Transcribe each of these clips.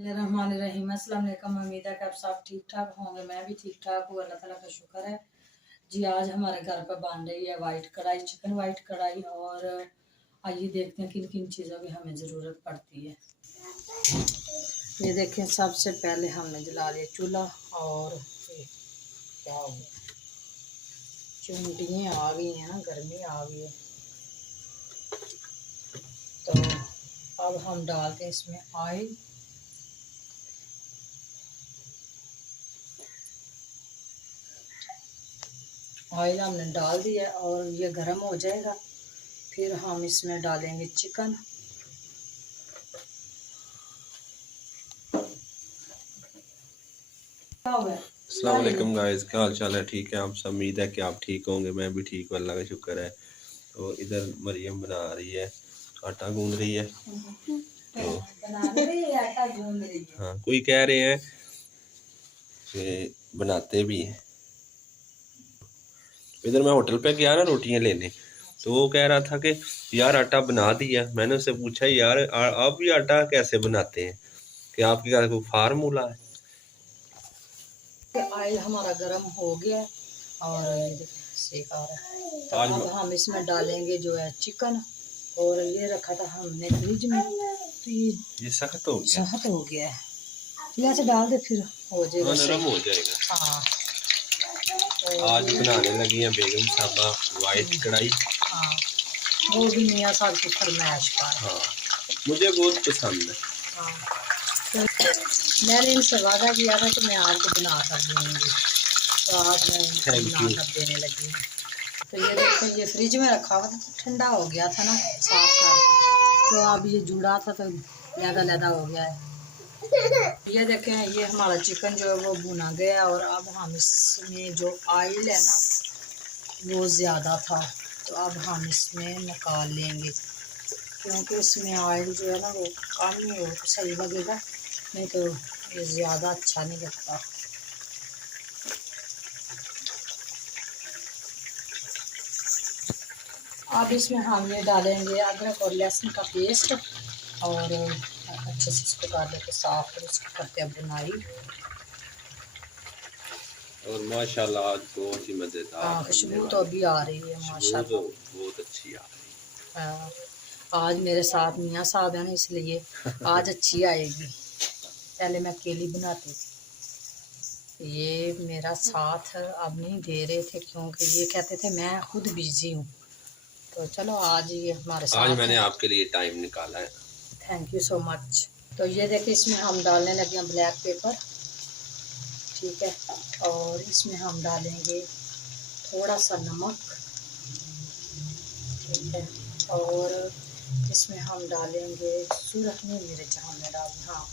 रहमान अस्सलाम वालेकुम। उम्मीद है कि आप सब ठीक ठाक होंगे। मैं भी ठीक ठाक हूँ, अल्लाह ताला का शुक्र है जी। आज हमारे घर पर बन रही है वाइट कढ़ाई, चिकन वाइट कढ़ाई। और आइए देखते हैं किन किन चीज़ों की हमें ज़रूरत पड़ती है। ये देखें, सबसे पहले हमने जला लिया चूल्हा और क्या हो गया, चिमटियाँ आ गई हैं ना, गर्मी आ गई है। तो अब हम डालते हैं इसमें ऑयल। ऑयल हमने डाल दिया और ये गर्म हो जाएगा, फिर हम इसमें डालेंगे चिकन। अस्सलाम वालेकुम गाइस, क्या हाल चाल है? ठीक है आप सब? उम्मीद है कि आप ठीक होंगे। मैं भी ठीक हूँ, अल्लाह का शुक्र है। तो इधर मरियम बना रही है, आटा गूंद रही है। तो हाँ, कोई कह रहे हैं कि बनाते भी हैं। इधर मैं होटल पे गया ना रोटियां लेने, तो वो कह रहा था कि यार आटा बना दिया। मैंने उससे पूछा यार आप भी आटा कैसे बनाते हैं, कि आपके घर कोई फार्मूला है? ऑयल हमारा गर्म हो गया और ये देखिए सेक आ रहा है। तो अब हम इसमें डालेंगे जो है चिकन। और ये रखा था हमने फ्रिज में, तो ये सख्त हो गया, सख्त हो गया है। ऐसे डाल दे फिर हो जाएगा, नरम हो जाएगा। हाँ। तो आज बनाने लगी हैं बेगम साहबा वाइट कढ़ाई। हाँ, वो भी मियाँ साहब की फरमाइश का। हाँ, मुझे बहुत पसंद है। हाँ, तो मैंने इनसे वादा किया था कि मैं आपको बना कर दूँगी, तो आज मैं इनको बना कर देने लगी हूँ। तो ये देखो, ये फ्रिज में रखा हुआ था तो ठंडा हो गया था ना, साफ करके। तो अब ये जुड़ा था तो लैदा लैदा हो गया है। ये देखें, ये हमारा चिकन जो है वो भुना गया। और अब हम इसमें जो ऑयल है ना वो ज़्यादा था, तो अब हम इसमें निकाल लेंगे, क्योंकि इसमें ऑयल जो है ना वो कम ही हो तो सही लगेगा, नहीं तो ये ज़्यादा अच्छा नहीं लगता। अब इसमें हम ये डालेंगे अदरक और लहसुन का पेस्ट और अच्छे से इसको कर लेके साफ, और इसको करते हैं बुनाई। और माशाल्लाह आज बहुत ही मज़ेदार। हाँ, खुशबू तो अभी आ रही है माशाल्लाह, तो बहुत अच्छी आ रही है। आज मेरे साथ मियाँ साहब है ना, इसलिए आज अच्छी आएगी। पहले मैं अकेली बनाती थी, ये मेरा साथ अब नहीं दे रहे थे, क्योंकि ये कहते थे मैं खुद बिजी हूँ। तो चलो आज ये हमारे साथ, आज मैंने आपके लिए टाइम निकाला है। Thank you so much. तो ये देखिए, इसमें हम डालने लगे हैं ब्लैक पेपर, ठीक है। और इसमें हम डालेंगे थोड़ा सा नमक, ठीक है। और इसमें हम डालेंगे सूरत में मिर्च हमने डाली, हाँ।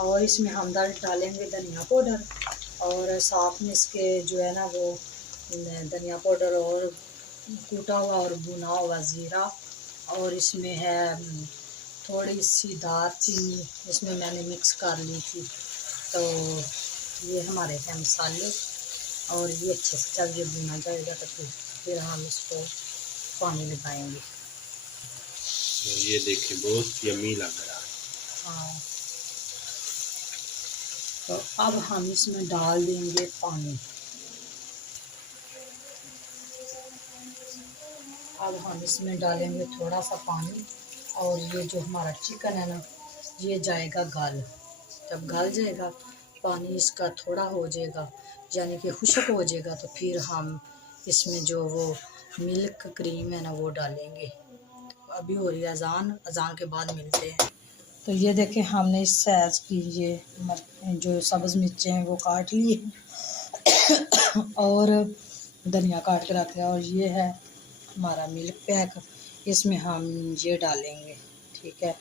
और इसमें हम डालेंगे धनिया पाउडर, और साथ में इसके जो है ना वो धनिया पाउडर और कूटा हुआ और भुना हुआ ज़ीरा। और इसमें है थोड़ी सी दालचीनी, इसमें मैंने मिक्स कर ली थी। तो ये हमारे हैं मसाले, और ये अच्छे से जब ये भुना जाएगा तो फिर हम इसको पानी लगाएंगे। तो ये देखिए बहुत यम्मी लग रहा है। हाँ, तो अब हम इसमें डाल देंगे पानी। अब हम इसमें डालेंगे थोड़ा सा पानी, और ये जो हमारा चिकन है ना ये जाएगा गल। जब गल जाएगा, पानी इसका थोड़ा हो जाएगा, यानी कि खुश्क हो जाएगा, तो फिर हम इसमें जो वो मिल्क क्रीम है ना वो डालेंगे। तो अभी हो रही है अजान, अजान के बाद मिलते हैं। तो ये देखें, हमने इस साइज़ की ये जो सब्ज़ मिर्चें हैं वो काट ली और धनिया काट के रखा है। और ये है हमारा मिल्क पैक, इसमें हम ये डालेंगे, ठीक है।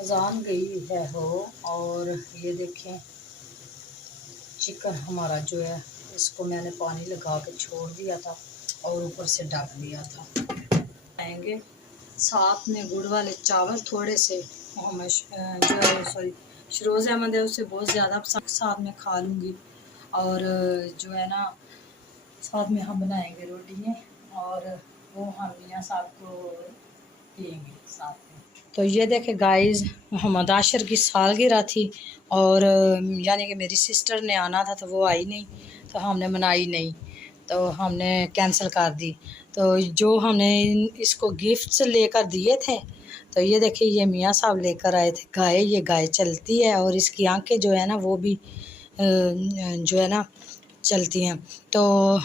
अजान गई है हो, और ये देखें चिकन हमारा जो है इसको मैंने पानी लगा के छोड़ दिया था और ऊपर से ढक दिया था। आएंगे साथ में गुड़ वाले चावल थोड़े से, मैं जो है सॉरी शरोज़ अहमद है उससे बहुत ज़्यादा साथ में खा लूँगी। और जो है ना साथ में हम बनाएंगे रोटियाँ, और वो हम मियाँ साहब को देंगे साथ में। तो ये देखे गाइस, मोहम्मद आशिर की सालगिरह थी और यानी कि मेरी सिस्टर ने आना था तो वो आई नहीं, तो हमने मनाई नहीं, तो हमने कैंसिल कर दी। तो जो हमने इसको गिफ्ट्स लेकर दिए थे, तो ये देखिए ये मियाँ साहब लेकर आए थे गाय। ये गाय चलती है और इसकी आंखें जो है ना वो भी जो है ना चलती हैं। तो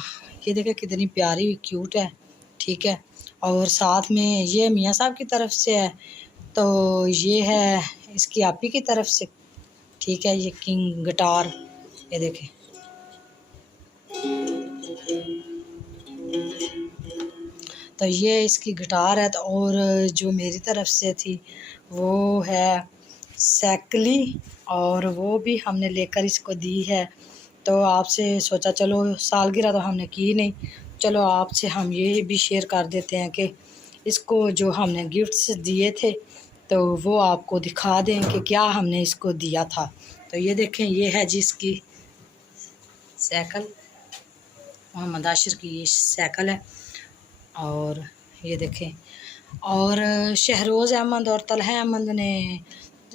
ये देखिए कितनी प्यारी क्यूट है, ठीक है। और साथ में ये मियाँ साहब की तरफ से है, तो ये है इसकी आपी की तरफ से, ठीक है। ये किंग गिटार, ये देखें। तो ये इसकी गिटार है। तो और जो मेरी तरफ से थी वो है सैकली, और वो भी हमने लेकर इसको दी है। तो आपसे सोचा चलो सालगिरह तो हमने की नहीं, चलो आपसे हम ये भी शेयर कर देते हैं कि इसको जो हमने गिफ्ट्स दिए थे तो वो आपको दिखा दें कि क्या हमने इसको दिया था। तो ये देखें, ये है जिसकी साइकिल, मोहम्मद आशिर की ये साइकिल है। और ये देखें, और शहरोज़ अहमद और तलहा अहमद ने,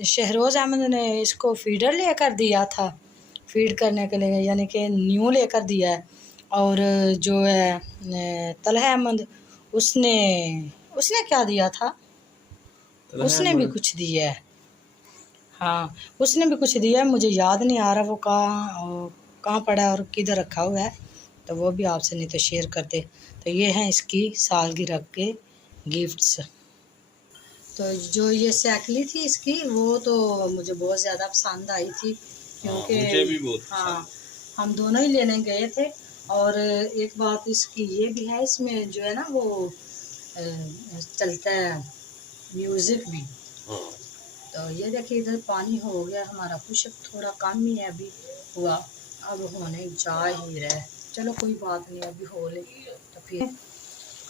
शहरोज़ अहमद ने इसको फीडर लेकर दिया था, फीड करने के लिए, यानी कि न्यू लेकर दिया है। और जो है तलहा अहमद, उसने उसने क्या दिया था, उसने भी कुछ दिया है। हाँ, उसने भी कुछ दिया है, मुझे याद नहीं आ रहा वो कहाँ पड़ा है और किधर रखा हुआ है, तो वो भी आपसे नहीं तो शेयर करते। तो ये हैं इसकी सालगिरह के गिफ्ट्स। तो जो ये साइकिल थी इसकी, वो तो मुझे बहुत ज़्यादा पसंद आई थी, क्योंकि मुझे भी बहुत हाँ हम दोनों ही लेने गए थे। और एक बात इसकी ये भी है, इसमें जो है ना वो चलता है म्यूज़िक भी। तो ये देखिए इधर पानी हो गया हमारा खुश्क, थोड़ा कम ही है अभी हुआ, अब होने जा ही रहा है। चलो कोई बात नहीं, अभी हो ले। तो फिर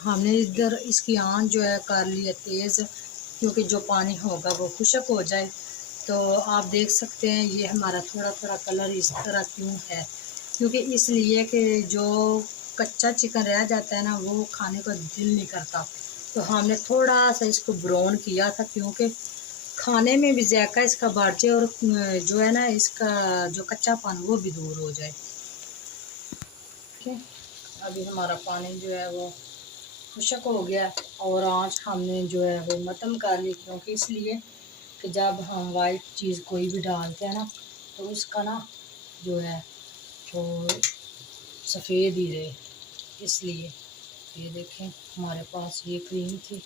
हमने इधर इसकी आंच जो है कर ली है तेज़, क्योंकि जो पानी होगा वो खुश्क हो जाए। तो आप देख सकते हैं ये हमारा थोड़ा थोड़ा कलर इस तरह क्यों है, क्योंकि इसलिए कि जो कच्चा चिकन रह जाता है ना वो खाने को दिल नहीं करता। तो हमने थोड़ा सा इसको ब्राउन किया था, क्योंकि खाने में भी जायका इसका बढ़ जाए और जो है ना इसका जो कच्चापन वो भी दूर हो जाए। ठीक है, अभी हमारा पानी जो है वो खुश्क हो गया और आँच हमने जो है वो मध्यम कर ली, क्योंकि इसलिए कि जब हम वाइट चीज़ कोई भी डालते हैं ना तो उसका ना जो है वो सफ़ेद ही रहे, इसलिए। ये देखें हमारे पास ये क्रीम थी,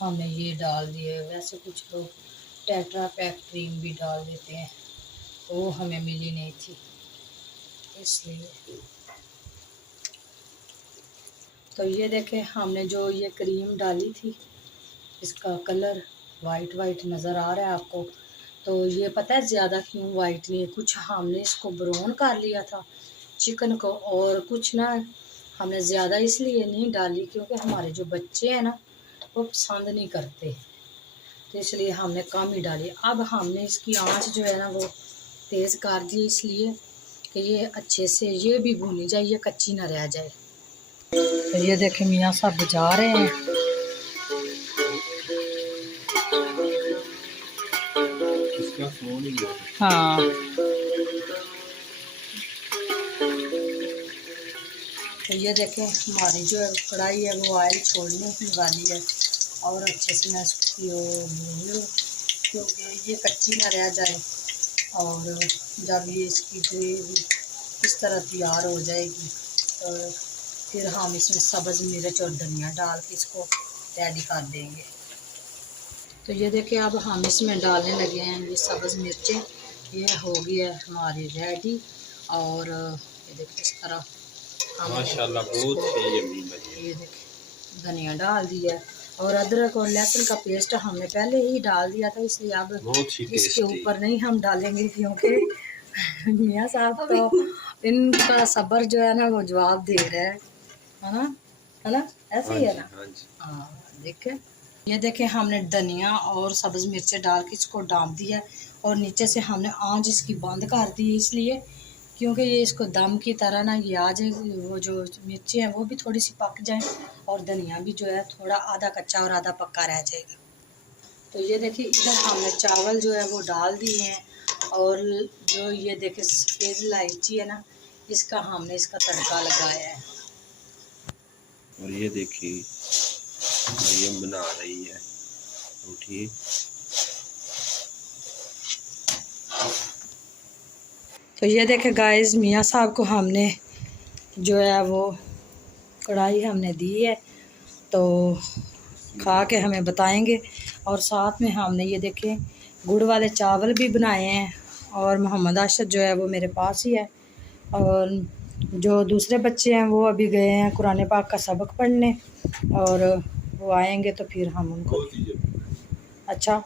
हमने ये डाल दिए। वैसे कुछ लोग टेट्रा पैक क्रीम भी डाल देते हैं, वो हमें मिली नहीं थी, इसलिए। तो ये देखें हमने जो ये क्रीम डाली थी, इसका कलर वाइट वाइट नज़र आ रहा है आपको। तो ये पता है ज़्यादा क्यों वाइट नहीं है, कुछ हमने इसको ब्राउन कर लिया था चिकन को, और कुछ ना हमने ज़्यादा इसलिए नहीं डाली क्योंकि हमारे जो बच्चे हैं ना वो पसंद नहीं करते, तो इसलिए हमने कम ही डाली। अब हमने इसकी आंच जो है ना वो तेज़ कर दी, इसलिए कि ये अच्छे से ये भी भुनी जाए, ये कच्ची ना रह जाए। तो ये देखें मियाँ साहब बजा रहे हैं। इसका फोन ही है। हाँ, तो ये देखें हमारी जो है कढ़ाई है वो ऑयल छोड़ने की वाली है, और अच्छे से मैं इसकी भून लूँ क्योंकि ये कच्ची ना रह जाए। और जब ये इसकी ग्रेवी इस तरह तैयार हो जाएगी तो फिर हम इसमें सब्ज़ मिर्च और धनिया डाल के इसको रेडी कर देंगे। तो ये देखिए अब हम इसमें डालने लगे हैं ये सब्ज़ मिर्चें, ये हो गई है हमारी रेडी। और ये देखिए इस तरह माशाल्लाह बहुत ही यम्मी बनी है। ये देखिए धनिया डाल दिया है, और अदरक और लहसुन का पेस्ट हमने पहले ही डाल दिया था, इसलिए अब इसके ऊपर नहीं हम डालेंगे, क्योंकि मियाँ साहब तो इनका सब्र जो है ना वो जवाब दे रहा है ना, है ना, ऐसे ही है ना। हाँ देखें, ये देखें हमने धनिया और सब्ज़ मिर्चें डाल के इसको डाल दिया, और नीचे से हमने आंच इसकी बंद कर दी, इसलिए क्योंकि ये इसको दम की तरह ना ये आ जाए, वो जो मिर्ची हैं वो भी थोड़ी सी पक जाए और धनिया भी जो है थोड़ा आधा कच्चा और आधा पक्का रह जाएगा। तो ये देखिए इधर हमने चावल जो है वो डाल दिए हैं, और जो ये देखिए सफ़ेद इलायची है ना, इसका हमने इसका तड़का लगाया है। और ये देखिए मरियम बना रही है रोटी। तो ये देखे गाइस, मियाँ साहब को हमने जो है वो कढ़ाई हमने दी है, तो खा के हमें बताएंगे। और साथ में हमने ये देखें गुड़ वाले चावल भी बनाए हैं, और मोहम्मद अरशद जो है वो मेरे पास ही है, और जो दूसरे बच्चे हैं वो अभी गए हैं कुरान पाक का सबक पढ़ने, और वो आएंगे तो फिर हम उनको। अच्छा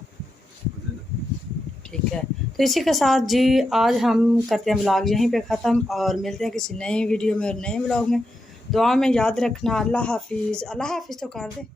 ठीक है, तो इसी के साथ जी आज हम करते हैं व्लॉग यहीं पे ख़त्म, और मिलते हैं किसी नई वीडियो में और नए व्लॉग में। दुआ में याद रखना। अल्लाह हाफिज़। अल्लाह हाफिज़ तो कर दे।